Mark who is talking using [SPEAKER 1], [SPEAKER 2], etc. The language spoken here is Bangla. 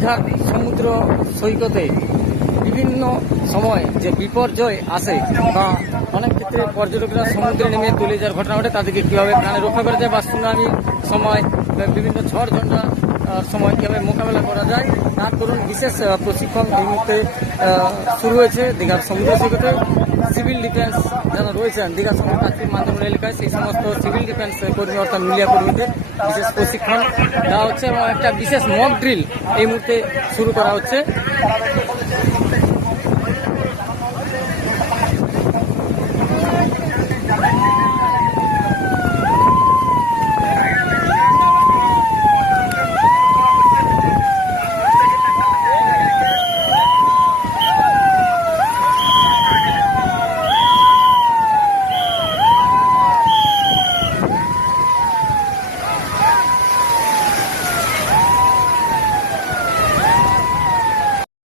[SPEAKER 1] দীঘার সমুদ্র সৈকতে বিভিন্ন সময় যে বিপর্যয় আসে বা অনেক ক্ষেত্রে পর্যটকরা সমুদ্রে নেমে তুলে যাওয়ার ঘটনা ঘটে, তাদেরকে কীভাবে প্রাণে রক্ষা করা যায় বা সুনামি সময় বিভিন্ন ঝড় ঝঞ্ঝা সময় কীভাবে মোকাবেলা করা যায়, তার করুন বিশেষ প্রশিক্ষণ এই মুহূর্তে শুরু হয়েছে দীঘার সমুদ্র সৈকতে। সিভিল ডিফেন্স যারা রয়েছেন দীঘা সমুদ্র কাশ্মীর মাধ্যম এলাকায় সেই সমস্ত সিভিল ডিফেন্স কর্মী অর্থাৎ মিডিয়া কর্মীদের বিশেষ প্রশিক্ষণ দেওয়া হচ্ছে এবং একটা বিশেষ মক ড্রিল এই মুহূর্তে শুরু করা হচ্ছে।